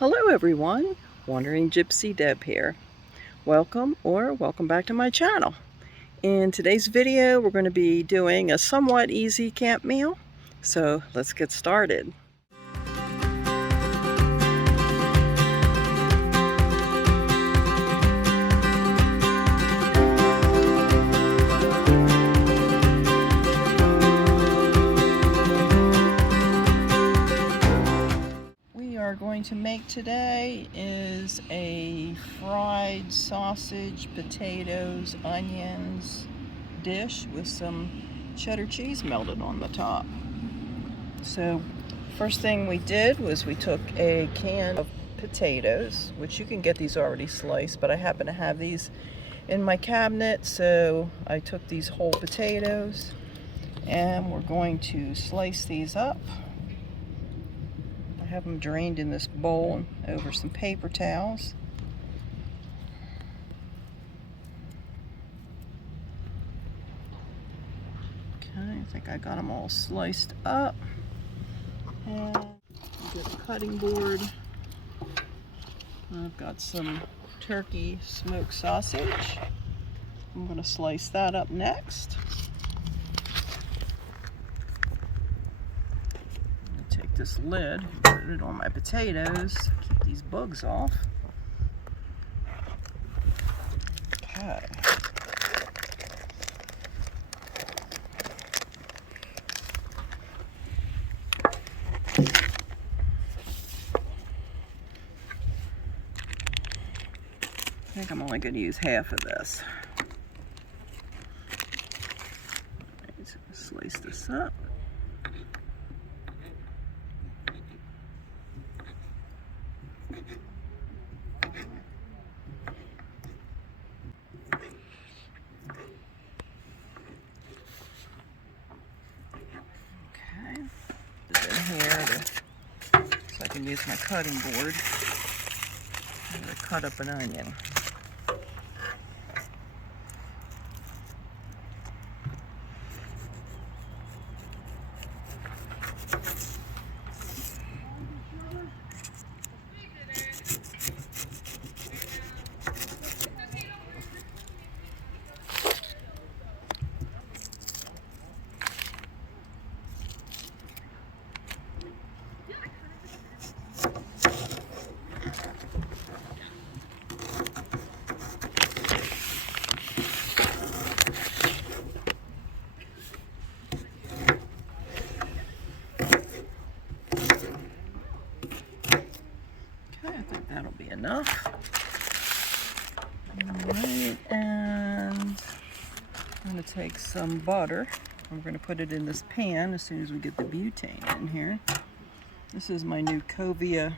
Hello everyone, Wandering Gypsy Deb here. Welcome back to my channel. In today's video we're going to be doing a somewhat easy camp meal, so let's get started. Are going to make today is a fried sausage, potatoes, onions dish with some cheddar cheese melted on the top. So first thing we did was we took a can of potatoes, which you can get these already sliced, but I happen to have these in my cabinet, so I took these whole potatoes and we're going to slice these up. Have them drained in this bowl over some paper towels. Okay, I think I got them all sliced up. And get a cutting board. I've got some turkey smoked sausage. I'm going to slice that up next. This lid, put it on my potatoes, keep these bugs off. Okay. I think I'm only going to use half of this. Right, so slice this up. So I can use my cutting board to cut up an onion. That'll be enough. Alright, and I'm going to take some butter. We're going to put it in this pan as soon as we get the butane in here. This is my new Covia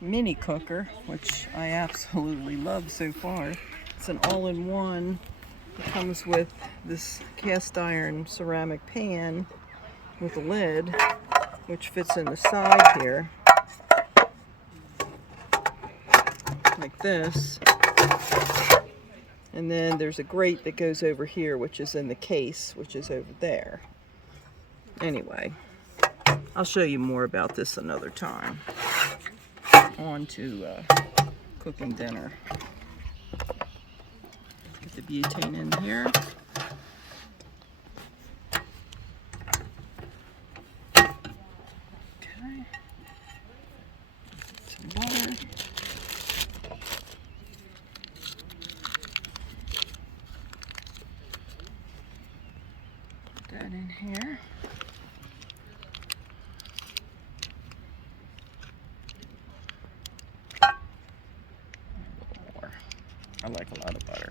mini cooker, which I absolutely love so far. It's an all-in-one. It comes with this cast iron ceramic pan with a lid, which fits in the side here. Like this, and then there's a grate that goes over here, which is in the case, which is over there. Anyway, I'll show you more about this another time. On to cooking dinner. Get the butane in here. Okay. Some butter. That in here. More. I like a lot of butter.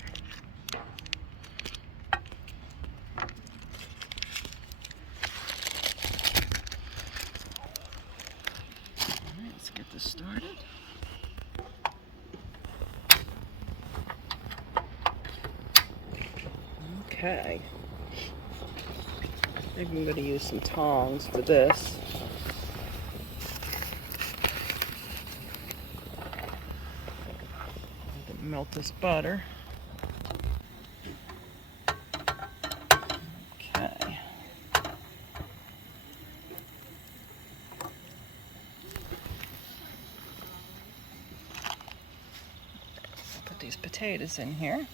Alright, let's get this started. Okay. I think I'm going to use some tongs for this. Melt this butter. Okay. these potatoes in here.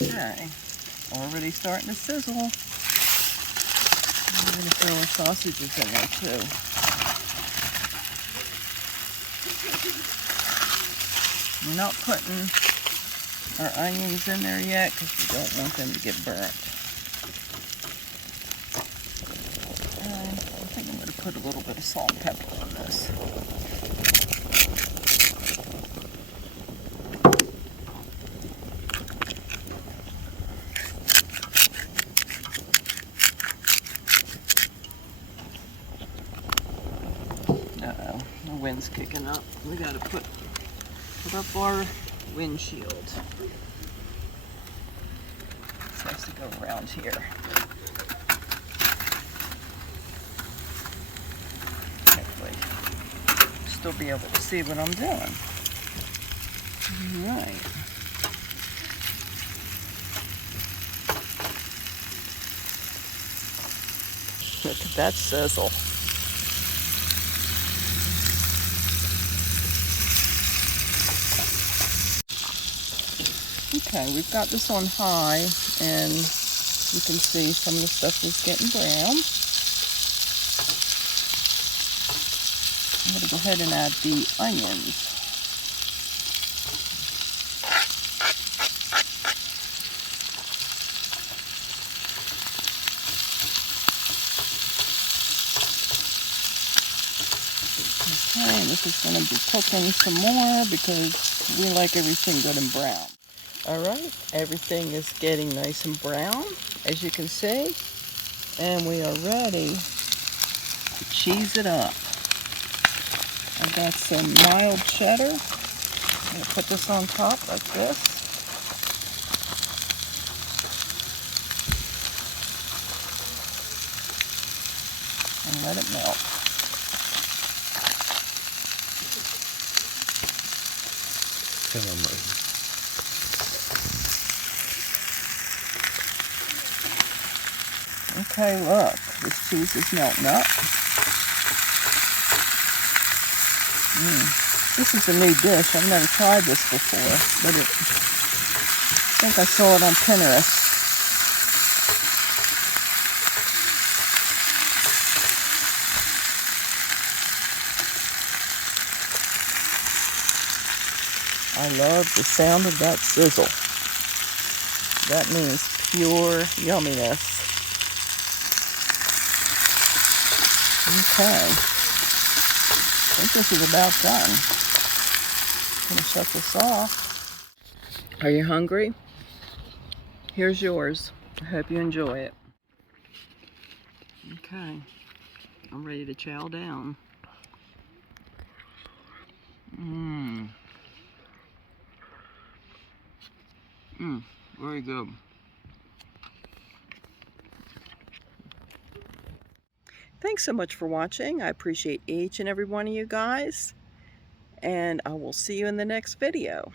Okay, already starting to sizzle. I'm going to throw our sausages in there too. We're not putting our onions in there yet because we don't want them to get burnt. And I think I'm going to put a little bit of salt and pepper on this. Uh-oh, the wind's kicking up. We got to put up our windshield. This has to go around here. Hopefully, still be able to see what I'm doing. All right. Look at that sizzle. Okay, we've got this on high, and you can see some of the stuff is getting brown. I'm going to go ahead and add the onions. Okay, this is going to be cooking some more because we like everything good and brown. Alright, everything is getting nice and brown, as you can see, and we are ready to cheese it up. I've got some mild cheddar. I'm going to put this on top like this. And let it melt. Okay, look, this cheese is melting up. This is a new dish. I've never tried this before, but I think I saw it on Pinterest. I love the sound of that sizzle. That means pure yumminess. Okay, I think this is about done. I'm going to shut this off. Are you hungry? Here's yours. I hope you enjoy it. Okay, I'm ready to chow down. Very good. Thanks so much for watching. I appreciate each and every one of you guys. And I will see you in the next video.